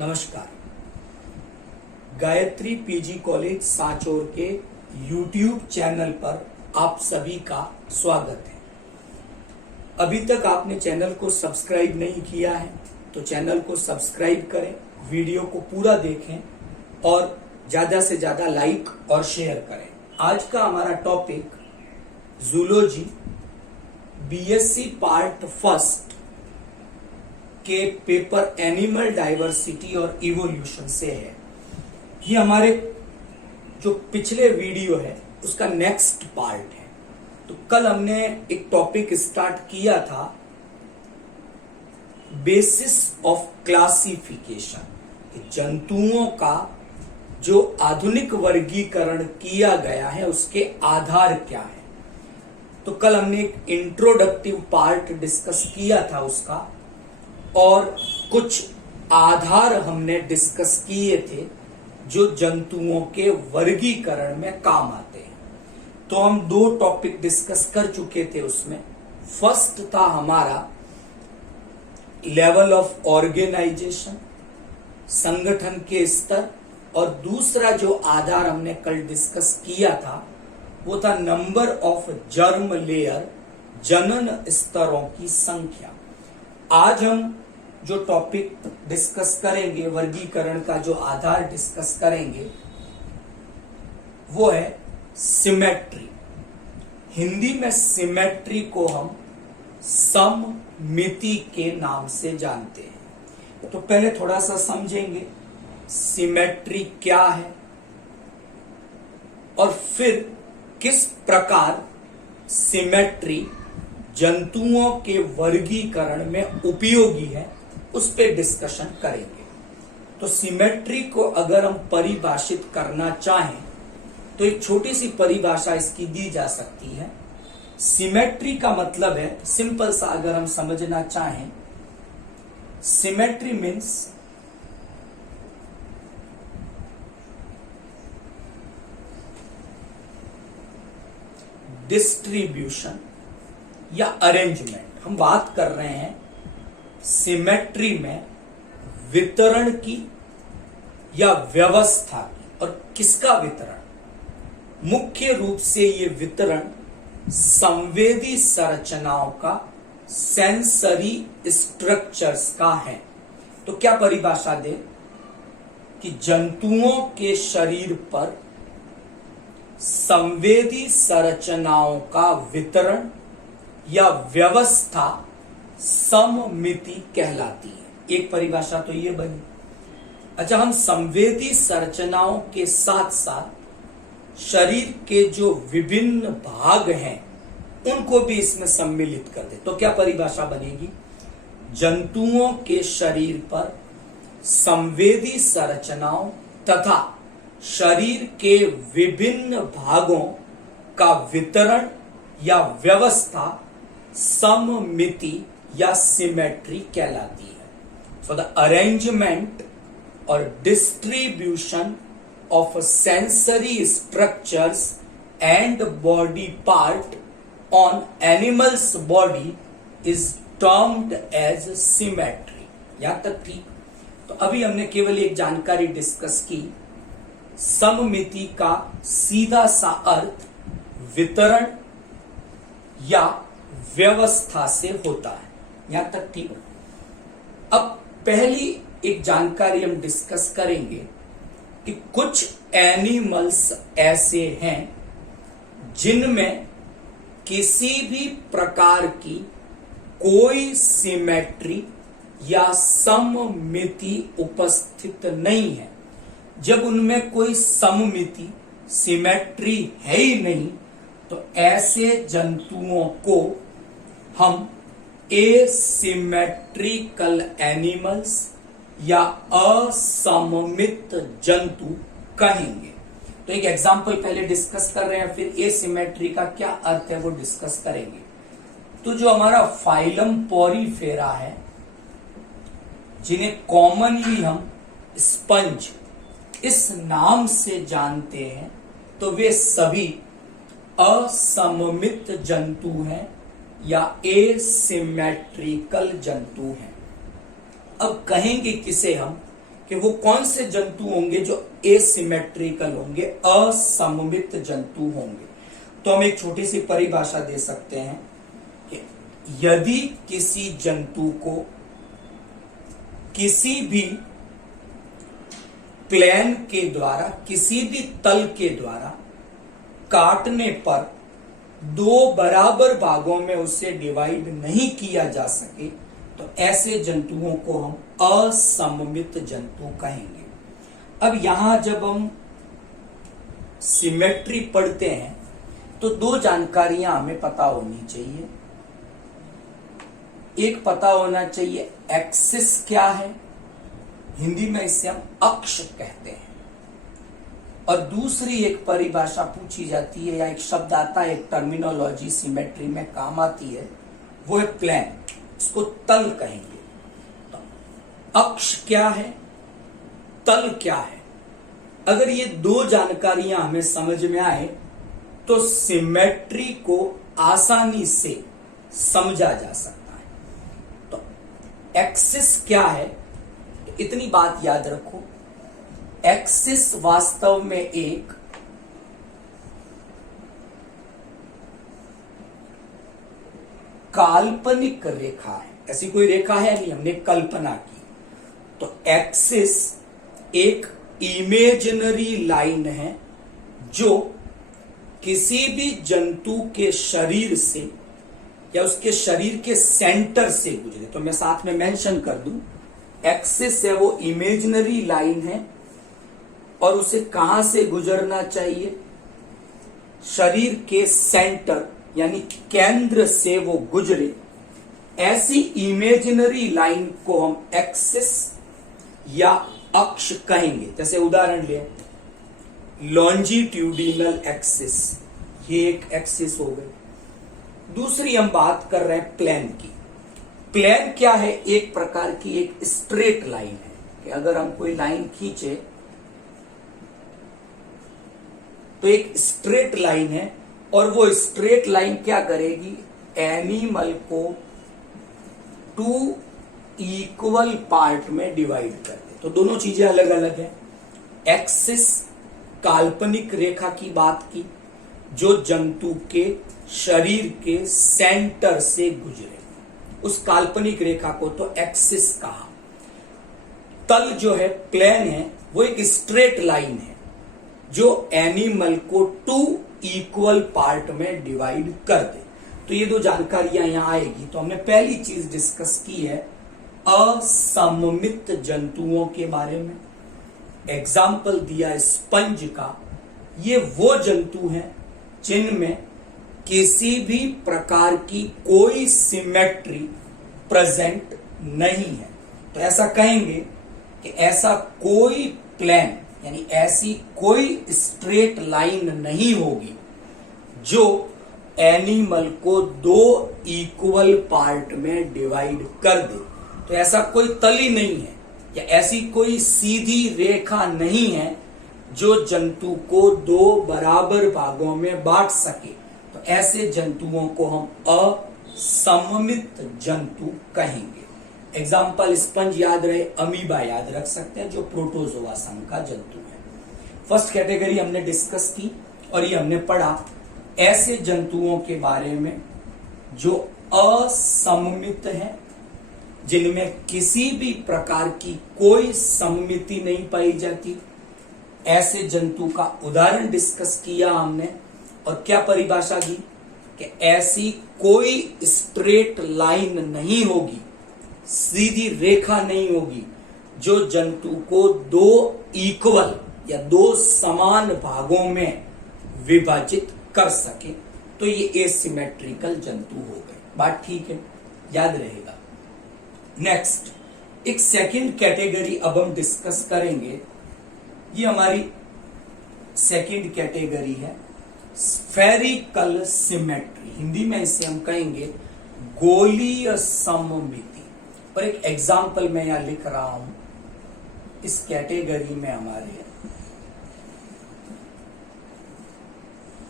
नमस्कार। Gayatri PG college Sanchore के YouTube channel पर आप सभी का स्वागत है। अभी तक आपने चैनल को सब्सक्राइब नहीं किया है तो चैनल को सब्सक्राइब करें, वीडियो को पूरा देखें और ज्यादा से ज्यादा लाइक और शेयर करें। आज का हमारा topic zoology BSc part first के पेपर एनिमल डाइवर्सिटी और इवोल्यूशन से है। ये हमारे जो पिछले वीडियो है उसका नेक्स्ट पार्ट है। तो कल हमने एक टॉपिक स्टार्ट किया था, बेसिस ऑफ क्लासिफिकेशन। जंतुओं का जो आधुनिक वर्गीकरण किया गया है उसके आधार क्या है। तो कल हमने एक इंट्रोडक्टिव पार्ट डिस्कस किया था उसका, और कुछ आधार हमने डिस्कस किए थे जो जंतुओं के वर्गीकरण में काम आते हैं। तो हम दो टॉपिक डिस्कस कर चुके थे उसमें। फर्स्ट था हमारा लेवल ऑफ ऑर्गेनाइजेशन, संगठन के स्तर, और दूसरा जो आधार हमने कल डिस्कस किया था वो था नंबर ऑफ जर्म लेयर, जनन स्तरों की संख्या। आज हम जो टॉपिक डिस्कस करेंगे, वर्गीकरण का जो आधार डिस्कस करेंगे वो है सिमेट्री। हिंदी में सिमेट्री को हम सममिति के नाम से जानते हैं। तो पहले थोड़ा सा समझेंगे सिमेट्री क्या है और फिर किस प्रकार सिमेट्री जंतुओं के वर्गीकरण में उपयोगी है उस पर डिस्कशन करेंगे। तो सिमेट्री को अगर हम परिभाषित करना चाहें तो एक छोटी सी परिभाषा इसकी दी जा सकती है। सिमेट्री का मतलब है, सिंपल सा अगर हम समझना चाहें, सिमेट्री मीन्स डिस्ट्रीब्यूशन या अरेंजमेंट। हम बात कर रहे हैं सिमेट्री में वितरण की या व्यवस्था की। और किसका वितरण? मुख्य रूप से ये वितरण संवेदी संरचनाओं का, सेंसरी स्ट्रक्चर्स का है। तो क्या परिभाषा दे कि जंतुओं के शरीर पर संवेदी संरचनाओं का वितरण या व्यवस्था सममिति कहलाती है। एक परिभाषा तो ये बनी। अच्छा, हम संवेदी संरचनाओं के साथ साथ शरीर के जो विभिन्न भाग हैं उनको भी इसमें सम्मिलित कर दे तो क्या परिभाषा बनेगी? जंतुओं के शरीर पर संवेदी संरचनाओं तथा शरीर के विभिन्न भागों का वितरण या व्यवस्था सममिति या सिमेट्री कहलाती है। सो द अरेंजमेंट और distribution of sensory structures and body part on animals body is termed as symmetry. यहां तक ठीक। तो अभी हमने केवल एक जानकारी डिस्कस की, सममिति का सीधा सा अर्थ वितरण या व्यवस्था से होता है। यहां तक ठीक। अब पहली एक जानकारी हम डिस्कस करेंगे कि कुछ एनिमल्स ऐसे हैं जिनमें किसी भी प्रकार की कोई सिमेट्री या सममिति उपस्थित नहीं है। जब उनमें कोई सममिति, सिमेट्री है ही नहीं, तो ऐसे जंतुओं को हम एसिमेट्रिकल एनिमल्स या असममित जंतु कहेंगे। तो एक एग्जांपल पहले डिस्कस कर रहे हैं, फिर एसिमेट्री का क्या अर्थ है वो डिस्कस करेंगे। तो जो हमारा फाइलम पॉरीफेरा है, जिन्हें कॉमनली हम स्पंज इस नाम से जानते हैं, तो वे सभी असममित जंतु हैं या एसिमेट्रिकल जंतु हैं। अब कहेंगे किसे हम कि वो कौन से जंतु होंगे जो एसिमेट्रिकल होंगे, असममित जंतु होंगे। तो हम एक छोटी सी परिभाषा दे सकते हैं कि यदि किसी जंतु को किसी भी प्लेन के द्वारा, किसी भी तल के द्वारा काटने पर दो बराबर भागों में उसे डिवाइड नहीं किया जा सके तो ऐसे जंतुओं को हम असममित जंतु कहेंगे। अब यहां जब हम सिमेट्री पढ़ते हैं तो दो जानकारियां हमें पता होनी चाहिए। एक पता होना चाहिए एक्सिस क्या है, हिंदी में इसे हम अक्ष कहते हैं, और दूसरी एक परिभाषा पूछी जाती है या एक शब्द आता है, एक टर्मिनोलॉजी सिमेट्री में काम आती है, वो है प्लेन, इसको तल कहेंगे। तो अक्ष क्या है, तल क्या है, अगर ये दो जानकारियां हमें समझ में आए तो सिमेट्री को आसानी से समझा जा सकता है। तो एक्सिस क्या है, तो इतनी बात याद रखो, एक्सिस वास्तव में एक काल्पनिक रेखा है। ऐसी कोई रेखा है नहीं, हमने कल्पना की। तो एक्सिस एक इमेजिनरी लाइन है जो किसी भी जंतु के शरीर से या उसके शरीर के सेंटर से गुजरे। तो मैं साथ में मेंशन कर दूं, एक्सिस है वो इमेजिनरी लाइन है और उसे कहां से गुजरना चाहिए, शरीर के सेंटर यानी केंद्र से वो गुजरे। ऐसी इमेजिनरी लाइन को हम एक्सिस या अक्ष कहेंगे। जैसे उदाहरण ले, लॉन्जिट्यूडिनल एक्सिस, ये एक एक्सिस हो गई। दूसरी हम बात कर रहे हैं प्लेन की। प्लेन क्या है, एक प्रकार की एक स्ट्रेट लाइन है कि अगर हम कोई लाइन खींचे तो एक स्ट्रेट लाइन है और वो स्ट्रेट लाइन क्या करेगी, एनिमल को टू इक्वल पार्ट में डिवाइड कर दे। तो दोनों चीजें अलग अलग हैं। एक्सिस काल्पनिक रेखा की बात की जो जंतु के शरीर के सेंटर से गुजरे, उस काल्पनिक रेखा को तो एक्सिस कहा। तल जो है, प्लेन है, वो एक स्ट्रेट लाइन है जो एनिमल को टू इक्वल पार्ट में डिवाइड कर दे। तो ये दो जानकारियां यहां आएगी। तो हमने पहली चीज डिस्कस की है असममित जंतुओं के बारे में। एग्जाम्पल दिया स्पंज का। ये वो जंतु हैं जिनमें किसी भी प्रकार की कोई सिमेट्री प्रेजेंट नहीं है। तो ऐसा कहेंगे कि ऐसा कोई प्लेन यानी ऐसी कोई स्ट्रेट लाइन नहीं होगी जो एनिमल को दो इक्वल पार्ट में डिवाइड कर दे। तो ऐसा कोई तल ही नहीं है या ऐसी कोई सीधी रेखा नहीं है जो जंतु को दो बराबर भागों में बांट सके। तो ऐसे जंतुओं को हम असममित जंतु कहेंगे। एग्जाम्पल स्पंज याद रहे, अमीबा याद रख सकते हैं जो प्रोटोजोआ संघ का जंतु है। फर्स्ट कैटेगरी हमने डिस्कस की और ये हमने पढ़ा ऐसे जंतुओं के बारे में जो असममित हैं, जिनमें किसी भी प्रकार की कोई सममिति नहीं पाई जाती। ऐसे जंतु का उदाहरण डिस्कस किया हमने और क्या परिभाषा दी कि ऐसी कोई स्ट्रेट लाइन नहीं होगी, सीधी रेखा नहीं होगी जो जंतु को दो इक्वल या दो समान भागों में विभाजित कर सके। तो ये एसिमेट्रिकल जंतु हो गए। बात ठीक है, याद रहेगा। नेक्स्ट एक सेकंड कैटेगरी अब हम डिस्कस करेंगे। ये हमारी सेकंड कैटेगरी है स्फेरिकल सिमेट्री। हिंदी में इसे हम कहेंगे गोलीय सममिति। और एक एग्जाम्पल मैं यहां लिख रहा हूं। इस कैटेगरी में हमारे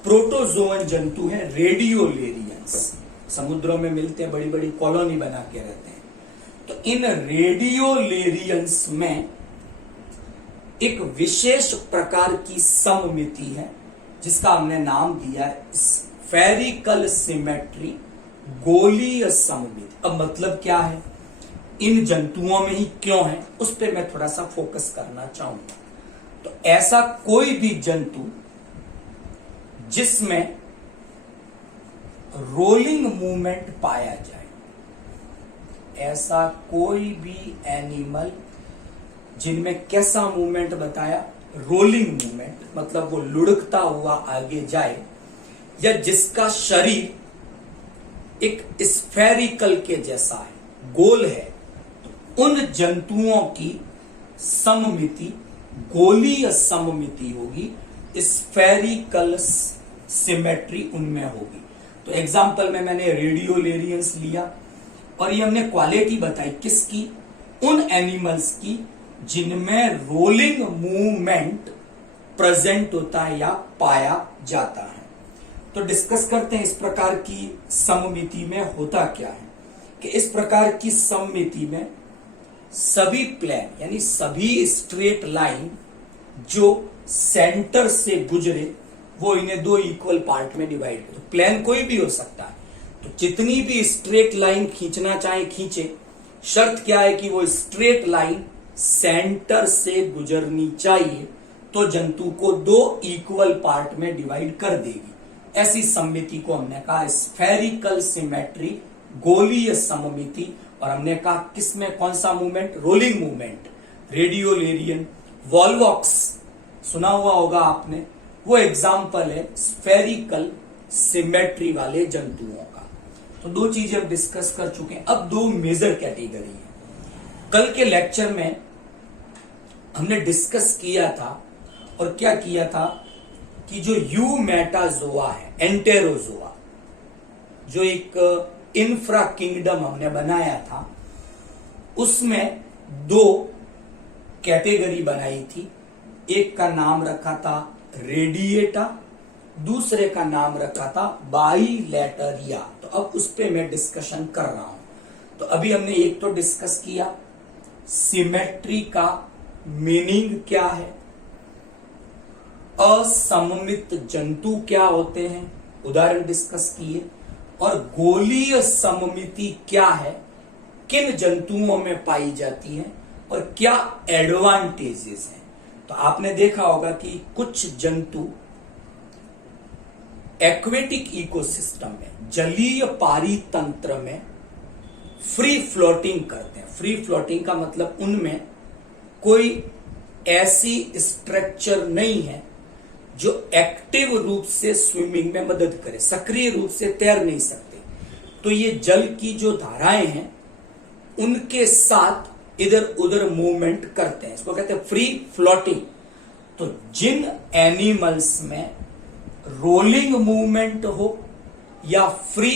प्रोटोजोअन जंतु हैं रेडियोलेरियंस। समुद्रों में मिलते हैं, बड़ी बड़ी कॉलोनी बना के रहते हैं। तो इन रेडियोलेरियंस में एक विशेष प्रकार की सममिति है जिसका हमने नाम दिया है स्फेरिकल सिमेट्री, गोलीय सममिति। अब मतलब क्या है, इन जंतुओं में ही क्यों है, उस पर मैं थोड़ा सा फोकस करना चाहूंगा। तो ऐसा कोई भी जंतु जिसमें रोलिंग मूवमेंट पाया जाए, ऐसा कोई भी एनिमल जिनमें कैसा मूवमेंट बताया, रोलिंग मूवमेंट, मतलब वो लुढ़कता हुआ आगे जाए, या जिसका शरीर एक स्फेरिकल के जैसा है, गोल है, तो उन जंतुओं की सममिति गोलीय सममिति होगी, स्फेरिकल सिमेट्री उनमें होगी। तो एग्जाम्पल में मैंने रेडियोलेरियंस लिया और ये हमने क्वालिटी बताई किसकी, उन एनिमल्स की जिनमें रोलिंग मूवमेंट प्रेजेंट होता है या पाया जाता है। तो डिस्कस करते हैं इस प्रकार की सममिति में होता क्या है, कि इस प्रकार की सममिति में सभी प्लेन यानी सभी स्ट्रेट लाइन जो सेंटर से गुजरे वो इन्हें दो इक्वल पार्ट में डिवाइड करो। प्लेन कोई भी हो सकता है, तो जितनी भी स्ट्रेट लाइन खींचना चाहे खींचे, शर्त क्या है कि वो स्ट्रेट लाइन सेंटर से गुजरनी चाहिए, तो जंतु को दो इक्वल पार्ट में डिवाइड कर देगी। ऐसी सममिति को हमने कहा स्फेरिकल सिमेट्री, गोलीय सममिति। और हमने कहा किसमें कौन सा मूवमेंट, रोलिंग मूवमेंट। रेडियोलेरियन, वॉल्वॉक्स सुना हुआ होगा आपने, वो एग्जाम्पल है स्फेरिकल सिमेट्री वाले जंतुओं का। तो दो चीजें हम डिस्कस कर चुके हैं। अब दो मेजर कैटेगरी है। कल के लेक्चर में हमने डिस्कस किया था, और क्या किया था कि जो यूमेटाजोआ है, एंटेरोजोआ, जो एक इंफ्रा किंगडम हमने बनाया था, उसमें दो कैटेगरी बनाई थी। एक का नाम रखा था रेडिएटा, दूसरे का नाम रखा था बाइलेटरिया। तो अब उस पे मैं डिस्कशन कर रहा हूं। तो अभी हमने एक तो डिस्कस किया सिमेट्री का मीनिंग क्या है, असममित जंतु क्या होते हैं, उदाहरण डिस्कस किए, और गोलीय सममिति क्या है, किन जंतुओं में पाई जाती है और क्या एडवांटेजेस हैं। तो आपने देखा होगा कि कुछ जंतु एक्वेटिक इकोसिस्टम में, जलीय पारितंत्र में फ्री फ्लोटिंग करते हैं। फ्री फ्लोटिंग का मतलब उनमें कोई ऐसी स्ट्रक्चर नहीं है जो एक्टिव रूप से स्विमिंग में मदद करे, सक्रिय रूप से तैर नहीं सकते। तो ये जल की जो धाराएं हैं उनके साथ इधर उधर मूवमेंट करते हैं, इसको कहते हैं फ्री फ्लोटिंग। तो जिन एनिमल्स में रोलिंग मूवमेंट हो या फ्री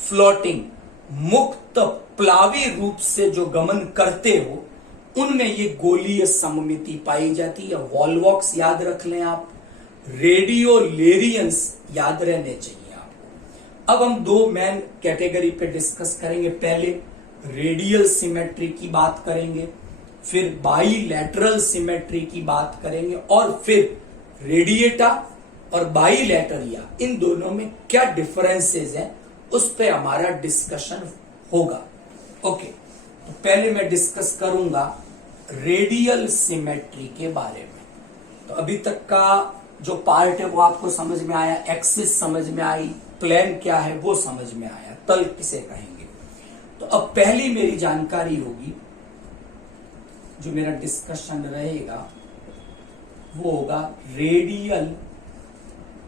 फ्लोटिंग, मुक्त प्लावी रूप से जो गमन करते हो, उनमें ये गोलीय सममिति पाई जाती है। वॉल्वॉक्स याद रख लें आप, रेडियोलेरियंस याद रहने चाहिए आपको। अब हम दो मेन कैटेगरी पे डिस्कस करेंगे। पहले रेडियल सिमेट्री की बात करेंगे, फिर बाइलेटरल सिमेट्री की बात करेंगे, और फिर रेडिएटा और बाइलेटरिया, इन दोनों में क्या डिफरेंसेस हैं उस पे हमारा डिस्कशन होगा। ओके, तो पहले मैं डिस्कस करूंगा रेडियल सिमेट्री के बारे में। तो अभी तक का जो पार्ट है वो आपको समझ में आया, एक्सिस समझ में आई, प्लेन क्या है वो समझ में आया, तल किसे कहेंगे। तो अब पहली मेरी जानकारी होगी, जो मेरा डिस्कशन रहेगा वो होगा रेडियल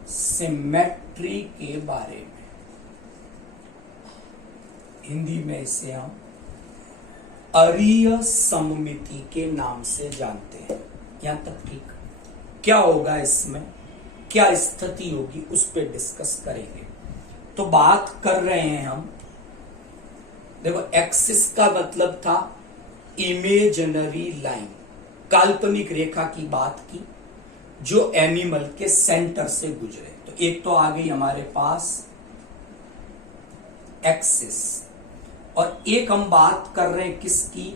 सिमेट्री के बारे में। हिंदी में इसे हम अरीय सममिति के नाम से जानते हैं। यहां तक ठीक। क्या होगा इसमें, क्या स्थिति होगी, उस पर डिस्कस करेंगे। तो बात कर रहे हैं हम, देखो एक्सिस का मतलब था इमेजिनरी लाइन, काल्पनिक रेखा की बात की जो एनिमल के सेंटर से गुजरे। तो एक तो आ गई हमारे पास एक्सिस, और एक हम बात कर रहे हैं किसकी,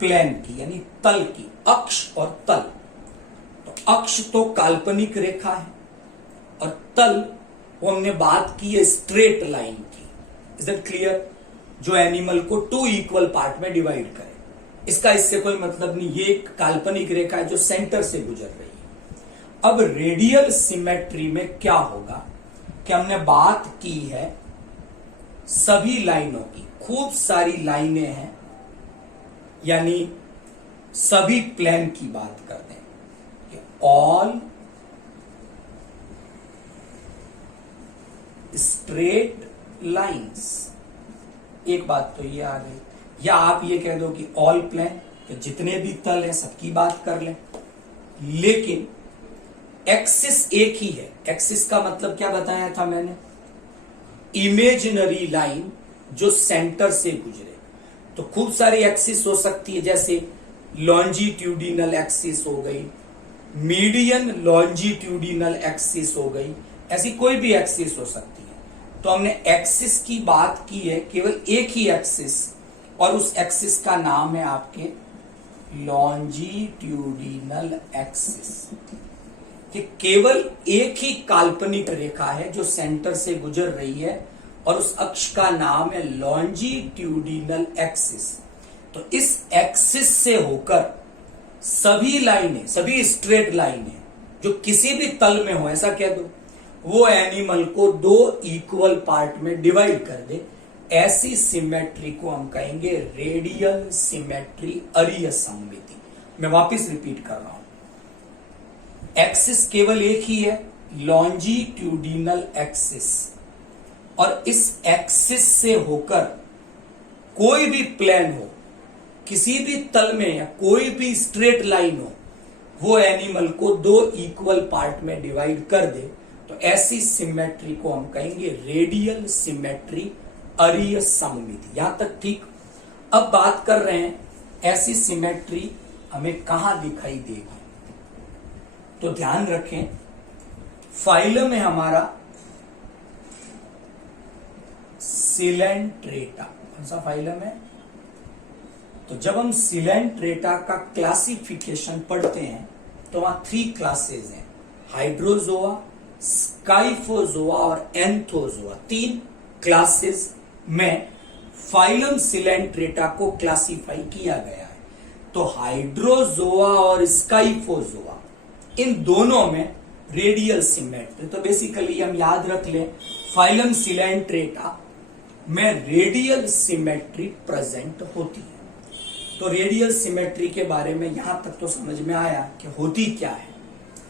प्लेन की यानी तल की, अक्ष और तल। तो अक्ष तो काल्पनिक रेखा है और तल वो हमने बात की है स्ट्रेट लाइन की। Is that clear? जो एनिमल को 2 इक्वल पार्ट में डिवाइड करे। इसका इससे कोई मतलब नहीं, ये एक काल्पनिक रेखा है जो सेंटर से गुजर रही है। अब रेडियल सिमेट्री में क्या होगा कि हमने बात की है सभी लाइनों की, खूब सारी लाइनें हैं, यानी सभी प्लेन की बात कर दें कि ऑल स्ट्रेट लाइंस। एक बात तो ये आ गई, या आप ये कह दो कि ऑल प्लेन, कि जितने भी तल हैं सबकी बात कर लें। लेकिन एक्सिस एक ही है। एक्सिस का मतलब क्या बताया था मैंने? इमेजिनरी लाइन जो सेंटर से गुजरे। तो खूब सारी एक्सिस हो सकती है, जैसे लॉन्जिट्यूडिनल एक्सिस हो गई, मीडियन लॉन्जिट्यूडिनल एक्सिस हो गई, ऐसी कोई भी एक्सिस हो सकती है। तो हमने एक्सिस की बात की है, केवल एक ही एक्सिस, और उस एक्सिस का नाम है आपके लॉन्जिट्यूडिनल एक्सिस। कि केवल एक ही काल्पनिक रेखा है जो सेंटर से गुजर रही है और उस अक्ष का नाम है लॉन्जिट्यूडिनल एक्सिस। तो इस एक्सिस से होकर सभी लाइनें, सभी स्ट्रेट लाइनें जो किसी भी तल में हो, ऐसा कह दो, वो एनिमल को 2 इक्वल पार्ट में डिवाइड कर दे। ऐसी सिमेट्री को हम कहेंगे रेडियल सिमेट्री, अरीय सममिति। मैं वापस रिपीट कर रहा हूं, एक्सिस केवल एक ही है, लॉन्जिट्यूडिनल एक्सिस, और इस एक्सिस से होकर कोई भी प्लेन हो, किसी भी तल में, या कोई भी स्ट्रेट लाइन हो, वो एनिमल को 2 इक्वल पार्ट में डिवाइड कर दे। तो ऐसी सिमेट्री को हम कहेंगे रेडियल सिमेट्री, अरीय सममिति। यहां तक ठीक। अब बात कर रहे हैं ऐसी सिमेट्री हमें कहां दिखाई देगी। तो ध्यान रखें, फाइलम है हमारा सिलेंट्रेटा। कौन सा फाइलम है? तो जब हम सिलेंट्रेटा का क्लासिफिकेशन पढ़ते हैं तो वहां 3 क्लासेस हैं, हाइड्रोजोआ, स्काइफोजोआ और एंथोजोआ। 3 क्लासेस में फाइलम सिलेंट्रेटा को क्लासिफाई किया गया है। तो हाइड्रोजोआ और स्काइफोजोआ, इन दोनों में रेडियल सिमेट्री। तो बेसिकली हम याद रख लें, फाइलम सिलेंट्रेटा में रेडियल सिमेट्री प्रेजेंट होती है। तो रेडियल सिमेट्री के बारे में यहां तक तो समझ में आया कि होती क्या है।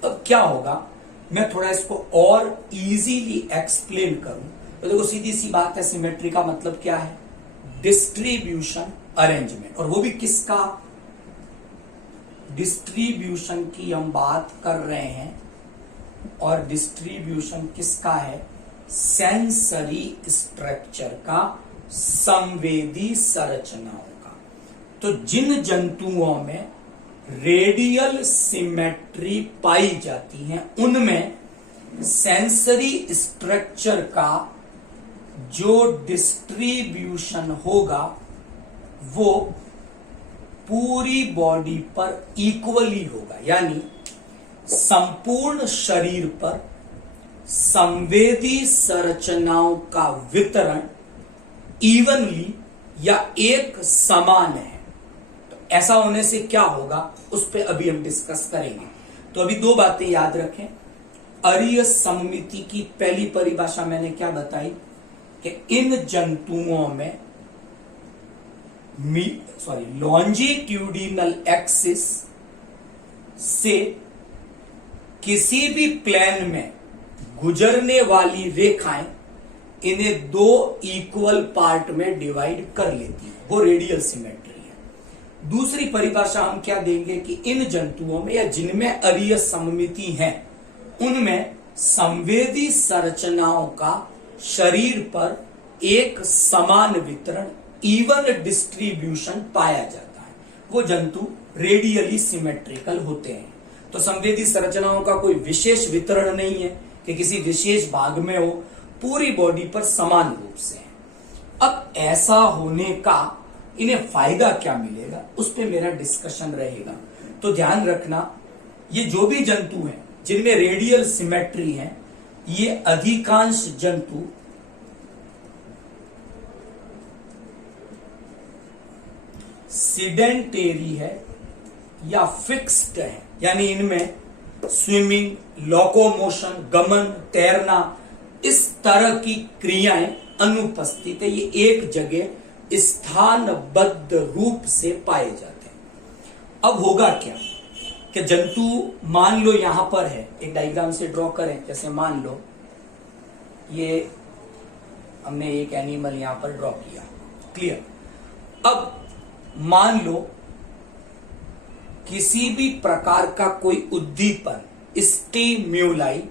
अब क्या होगा, मैं थोड़ा इसको और इजीली एक्सप्लेन करूं। तो देखो, सीधी सी बात है, सिमेट्री का मतलब क्या है? Distribution arrangement. और वो भी किसका? डिस्ट्रीब्यूशन की हम बात कर रहे हैं, और डिस्ट्रीब्यूशन किसका है? सेंसरी स्ट्रक्चर का, संवेदी संरचनाओं का। तो जिन जंतुओं में रेडियल सिमेट्री पाई जाती है, उनमें सेंसरी स्ट्रक्चर का जो डिस्ट्रीब्यूशन होगा वो पूरी बॉडी पर इक्वली होगा। यानी संपूर्ण शरीर पर संवेदी संरचनाओं का वितरण इवनली या एक समान है। तो ऐसा होने से क्या होगा, उस पर अभी हम डिस्कस करेंगे। तो अभी 2 बातें याद रखें। अरीय सममिति की पहली परिभाषा मैंने क्या बताई कि इन जंतुओं में लॉन्जिट्यूडिनल एक्सिस से किसी भी प्लेन में गुजरने वाली रेखाएं इन्हें 2 इक्वल पार्ट में डिवाइड कर लेती है, वो रेडियल सिमेट्री है। दूसरी परिभाषा हम क्या देंगे कि इन जंतुओं में या जिनमें अरीय सममिति है, उनमें संवेदी संरचनाओं का शरीर पर एक समान वितरण, इवन डिस्ट्रीब्यूशन पाया जाता है। वो जंतु रेडियली सिमेट्रिकल होते हैं। तो संवेदी संरचनाओं का कोई विशेष वितरण नहीं है कि किसी विशेष भाग में हो, पूरी बॉडी पर समान रूप से है। अब ऐसा होने का इन्हें फायदा क्या मिलेगा, उस पे मेरा डिस्कशन रहेगा। तो ध्यान रखना, ये जो भी जंतु हैं जिनमें रेडियल सिमेट्री है, ये अधिकांश जंतु सीडेंटेरी है या फिक्स्ड है, यानी इनमें स्विमिंग, लोकोमोशन, गमन, तैरना, इस तरह की क्रियाएं अनुपस्थित है। ये एक जगह स्थानबद्ध रूप से पाए जाते हैं। अब होगा क्या कि जंतु मान लो यहां पर है, एक डायग्राम से ड्रॉ करें। जैसे मान लो ये हमने एक एनिमल यहां पर ड्रॉ किया, क्लियर। अब मान लो किसी भी प्रकार का कोई उद्दीपन, स्टिम्युलाई,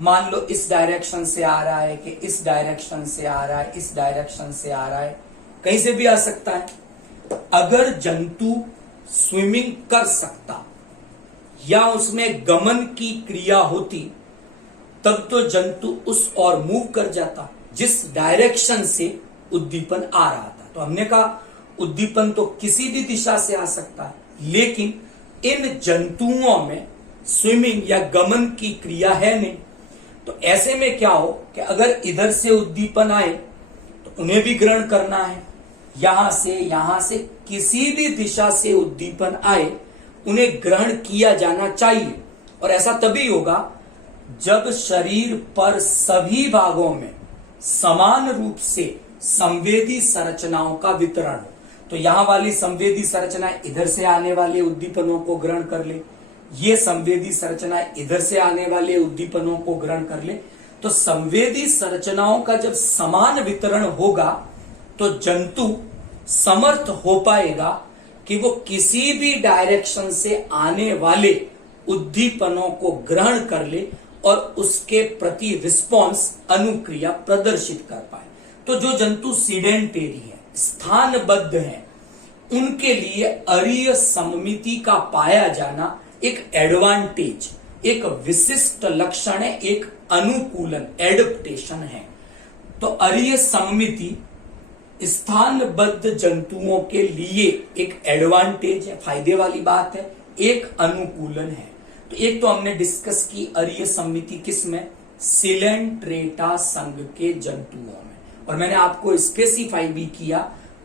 मान लो इस डायरेक्शन से आ रहा है कि इस डायरेक्शन से आ रहा है, इस डायरेक्शन से आ रहा है, कहीं से भी आ सकता है। अगर जंतु स्विमिंग कर सकता या उसमें गमन की क्रिया होती, तब तो जंतु उस ओर मूव कर जाता जिस डायरेक्शन से उद्दीपन आ रहा था। तो हमने कहा उद्दीपन तो किसी भी दिशा से आ सकता है, लेकिन इन जंतुओं में स्विमिंग या गमन की क्रिया है नहीं। तो ऐसे में क्या हो कि अगर इधर से उद्दीपन आए तो उन्हें भी ग्रहण करना है, यहां से किसी भी दिशा से उद्दीपन आए उन्हें ग्रहण किया जाना चाहिए। और ऐसा तभी होगा जब शरीर पर सभी भागों में समान रूप से संवेदी संरचनाओं का वितरण हो। तो यहां वाली संवेदी संरचना इधर से आने वाले उद्दीपनों को ग्रहण कर ले, ये संवेदी संरचना इधर से आने वाले उद्दीपनों को ग्रहण कर ले। तो संवेदी संरचनाओं का जब समान वितरण होगा तो जंतु समर्थ हो पाएगा कि वो किसी भी डायरेक्शन से आने वाले उद्दीपनों को ग्रहण कर ले और उसके प्रति रिस्पॉन्स, अनुक्रिया प्रदर्शित कर पाए। तो जो जंतु सीडेंटेरी है, स्थानबद्ध है, उनके लिए अरीय सममिति का पाया जाना एक एडवांटेज, एक विशिष्ट लक्षण है, एक अनुकूलन, एडप्टेशन है। तो अरीय सममिति स्थानबद्ध जंतुओं के लिए एक एडवांटेज है, फायदे वाली बात है, एक अनुकूलन है। तो एक तो हमने डिस्कस की अरीय सममिति किसमें, सिलेंट्रेटा संघ के जंतुओं में, और मैंने आपको स्पेसिफाई भी किया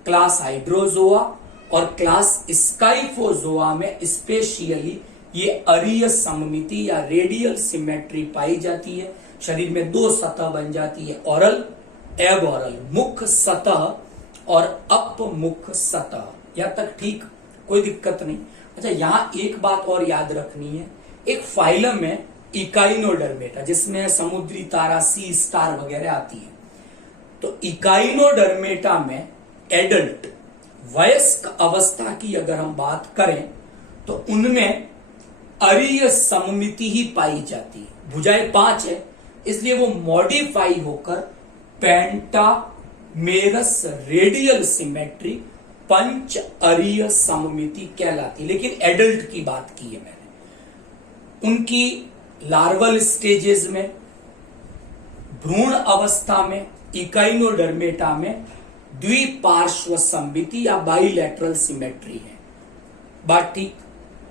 क्लास हाइड्रोजोआ और क्लास स्काइफोजोआ में स्पेशली ये अरीय सममिति या रेडियल सिमेट्री पाई जाती है। शरीर में दो सतह बन जाती है, ओरल, एबोरल, मुख सतह और अपमुख सतह। यहां तक ठीक, कोई दिक्कत नहीं। अच्छा, यहां एक बात और याद रखनी है, एक फाइलम है इकाइनोडर्मेटा जिसमें समुद्री तारा, सी स्टार वगैरह आती है। तो इकाइनोडर्मेटा में एडल्ट, वयस्क अवस्था की अगर हम बात करें तो उनमें अरीय सममिति ही पाई जाती है। भुजाएं 5 है, इसलिए वो मॉडिफाई होकर पेंटामेरस रेडियल सिमेट्री, पंच अरीय सममिति कहलाती। लेकिन एडल्ट की बात की है मैंने। उनकी लार्वल स्टेजेस में, भ्रूण अवस्था में, इकाइनोडर्मेटा में द्विपार्श्व सममिति या बाइलैटरल सिमेट्री है। बात ठीक।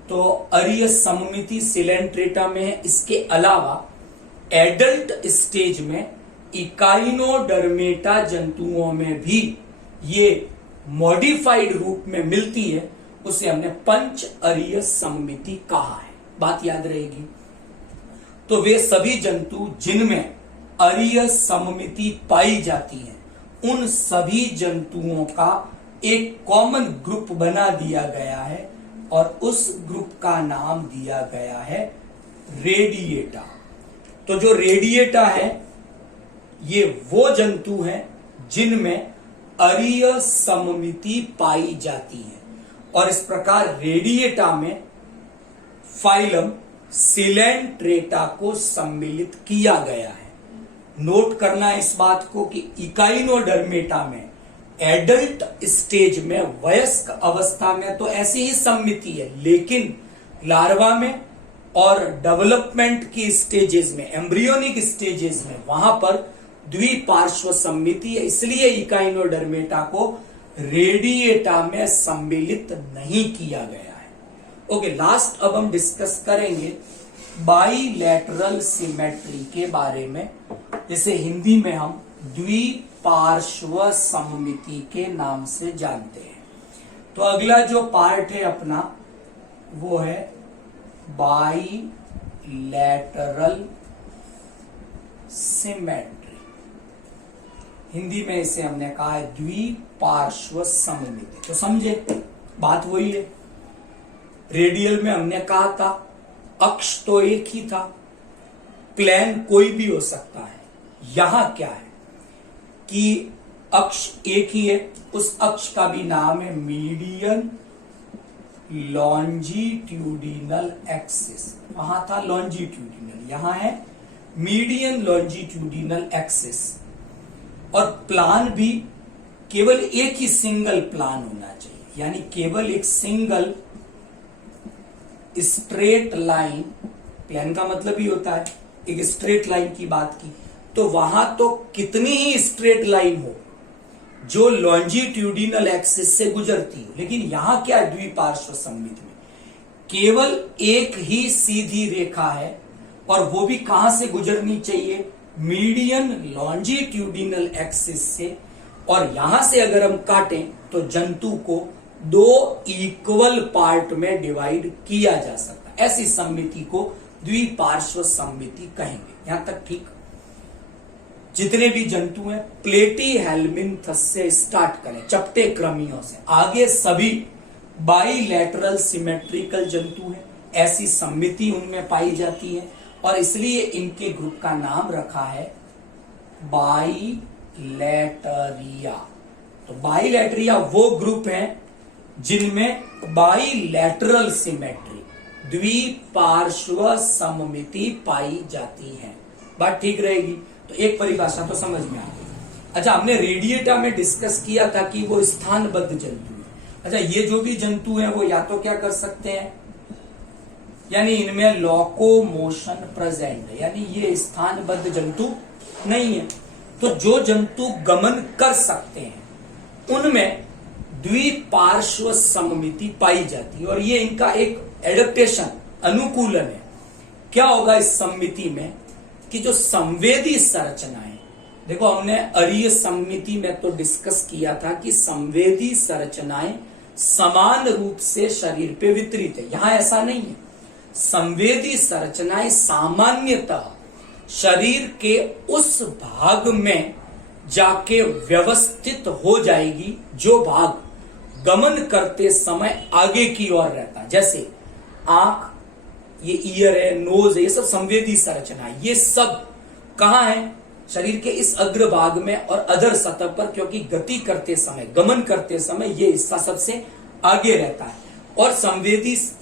तो अरीय सममिति सिलेंट्रेटा में है। इसके अलावा एडल्ट स्टेज में इकाइनोडर्मेटा जंतुओं में भी ये मॉडिफाइड रूप में मिलती है, उसे हमने पंच अरीय सममिति कहा है। बात याद रहेगी। तो वे सभी जंतु जिनमें अरीय सममिति पाई जाती है, उन सभी जंतुओं का एक कॉमन ग्रुप बना दिया गया है और उस ग्रुप का नाम दिया गया है रेडिएटा। तो जो रेडिएटा है ये वो जंतु हैं जिनमें अरीय सममिति पाई जाती है, और इस प्रकार रेडिएटा में फाइलम सिलेंट्रेटा को सम्मिलित किया गया है। नोट करना है इस बात को कि इकाइनोडर्मेटा में एडल्ट स्टेज में, वयस्क अवस्था में तो ऐसी ही सम्मिति है, लेकिन लार्वा में और डेवलपमेंट की स्टेजेस में, एम्ब्रियोनिक स्टेजेस में, वहां पर द्विपार्श्व सम्मिति है। इसलिए इकाइनोडर्मेटा को रेडिएटा में सम्मिलित नहीं किया गया है। ओके, लास्ट अब हम डिस्कस करेंगे बाइलैटरल सिमेट्री के बारे में, जिसे हिंदी में हम द्विपार्श्व सममिति के नाम से जानते हैं। तो अगला जो पार्ट है अपना वो है बाइलैटरल सिमेट्री। हिंदी में इसे हमने कहा है द्विपार्श्व सममिति। तो समझे, बात वही है। रेडियल में हमने कहा था अक्ष तो एक ही था, प्लेन कोई भी हो सकता है। यहां क्या है कि अक्ष एक ही है, उस अक्ष का भी नाम है मीडियन लॉन्जिट्यूडिनल एक्सिस। वहां था लॉन्जिट्यूडिनल, यहां है मीडियन लॉन्जिट्यूडिनल एक्सिस। और प्लान भी केवल एक ही सिंगल प्लान होना चाहिए, यानी केवल एक सिंगल स्ट्रेट लाइन। प्लेन का मतलब ही होता है एक स्ट्रेट लाइन की बात की, तो वहां तो कितनी ही स्ट्रेट लाइन हो जो लॉन्जिट्यूडिनल एक्सिस से गुजरती हो, लेकिन यहां क्या है द्विपार्श्व सममिति में केवल एक ही सीधी रेखा है, और वो भी कहां से गुजरनी चाहिए, मीडियन लॉन्जिट्यूडिनल एक्सिस से। और यहां से अगर हम काटें तो जंतु को दो इक्वल पार्ट में डिवाइड किया जा सकता है। ऐसी सममिति को द्विपार्श्व सममिति कहेंगे। यहां तक ठीक। जितने भी जंतु हैं प्लेटीहेल्मिन्थस से स्टार्ट करें, चपटे क्रमियों से आगे सभी बाइलैटरल सिमेट्रिकल जंतु हैं। ऐसी सममिति उनमें पाई जाती है और इसलिए इनके ग्रुप का नाम रखा है बाइलैटरिया। तो बाइलैटरिया वो ग्रुप है जिनमें बाइलैटरल सिमेट्री द्विपार्श्व सममिति पाई जाती है। बात ठीक रहेगी। तो एक परिभाषा तो समझ में आ गई। अच्छा, हमने रेडिएटा में डिस्कस किया था कि वो स्थानबद्ध जंतु है। अच्छा, ये जो भी जंतु है वो या तो क्या कर सकते हैं, यानी इनमें लोकोमोशन प्रेजेंट है, यानी ये स्थानबद्ध जंतु नहीं है। तो जो जंतु गमन कर सकते हैं उनमें द्विपार्श्व सममिति पाई जाती है, और ये इनका एक एडेप्टेशन अनुकूलन है। क्या होगा इस सममिति में कि जो संवेदी संरचनाएं, देखो हमने अरीय सममिति में तो डिस्कस किया था कि संवेदी संरचनाएं समान रूप से शरीर पे वितरित है। यहां ऐसा नहीं है। संवेदी संरचनाएं सामान्यतः शरीर के उस भाग में जाके व्यवस्थित हो जाएगी जो भाग गमन करते समय आगे की ओर रहता है। जैसे आंख, ये ईयर है, नोज है, ये सब संवेदी संरचना है। ये सब कहां है, शरीर के इस अग्रभाग में और अधर सतह पर, क्योंकि गति करते समय, गमन करते समय ये हिस्सा सबसे आगे रहता है। और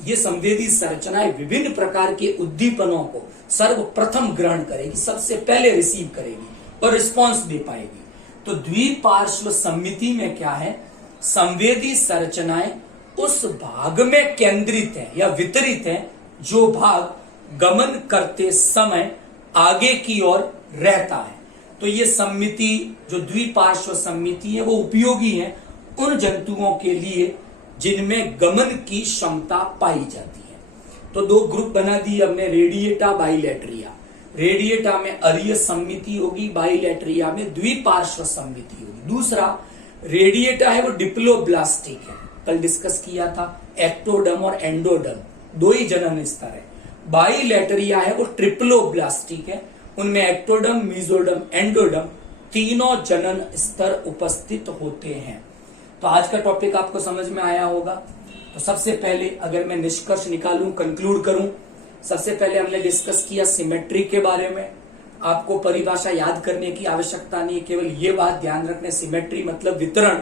ये संवेदी संरचनाएं विभिन्न प्रकार के उद्दीपनों को सर्वप्रथम ग्रहण करेगी, सबसे पहले रिसीव करेगी और रिस्पॉन्स दे पाएगी। तो द्विपार्श्व सममिति में क्या है, संवेदी संरचनाएं उस भाग में केंद्रित है या वितरित है जो भाग गमन करते समय आगे की ओर रहता है। तो ये सममिति जो द्विपार्श्व सममिति है वो उपयोगी है उन जंतुओं के लिए जिनमें गमन की क्षमता पाई जाती है। तो दो ग्रुप बना दिए हमने, रेडिएटा, बाइलैटरिया। रेडिएटा में अरीय सममिति होगी, बाइलैटरिया में द्विपार्श्व सममिति होगी। दूसरा रेडिएटा है वो डिप्लोब्लास्टिक है, कल डिस्कस किया था। एक्टोडर्म और एंडोडर्म दो ही जनन स्तर है। बाइलैटरिया है वो ट्रिप्लोब्लास्टिक है, उनमें एक्टोडर्म, मीजोडर्म, एंडोडर्म तीनों जनन स्तर उपस्थित होते हैं। तो आज का टॉपिक आपको समझ में आया होगा। तो सबसे पहले अगर मैं निष्कर्ष निकालूं, कंक्लूड करूं, सबसे पहले हमने डिस्कस किया सिमेट्री के बारे में। आपको परिभाषा याद करने की आवश्यकता नहीं, केवल ये बात ध्यान रखने, सिमेट्री मतलब वितरण,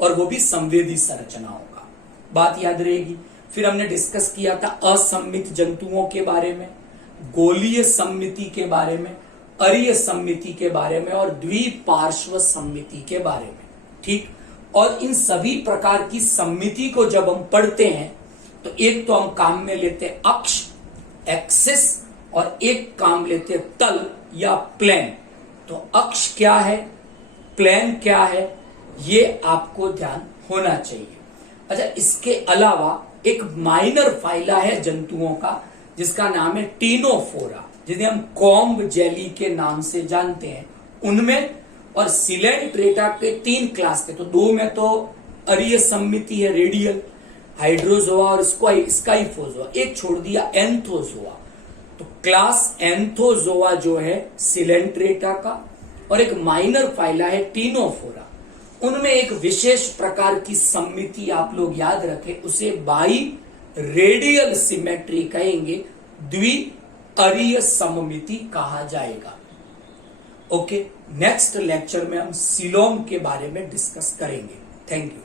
और वो भी संवेदी संरचनाओं का, बात याद रहेगी। फिर हमने डिस्कस किया था असम्मित जंतुओं के बारे में, गोलीय सममिति के बारे में, अरीय सममिति के बारे में और द्विपार्श्व सममिति के बारे में। ठीक। और इन सभी प्रकार की सममिति को जब हम पढ़ते हैं तो एक तो हम काम में लेते हैं अक्ष, एक्सिस, और एक काम लेते हैं तल या प्लेन। तो अक्ष क्या है, प्लेन क्या है, ये आपको ध्यान होना चाहिए। अच्छा, इसके अलावा एक माइनर फाइला है जंतुओं का जिसका नाम है टीनोफोरा, जिन्हें हम कॉम्ब जेली के नाम से जानते हैं, उनमें। और सिलेंट्रेटा के 3 क्लास थे, तो 2 में तो अरीय सम्मिति है, रेडियल हाइड्रोजोआ और स्काइफोजोआ, एक छोड़ दिया एंथोजोआ। तो क्लास एंथोजोआ जो है सिलेंट्रेटा का, और एक माइनर फाइला है टीनोफोरा। उनमें एक विशेष प्रकार की सम्मिति आप लोग याद रखें, उसे बाई रेडियल सिमेट्री कहेंगे, द्विअरीय सममिति कहा जाएगा। ओके, नेक्स्ट लेक्चर में हम सीलोम के बारे में डिस्कस करेंगे। Thank you.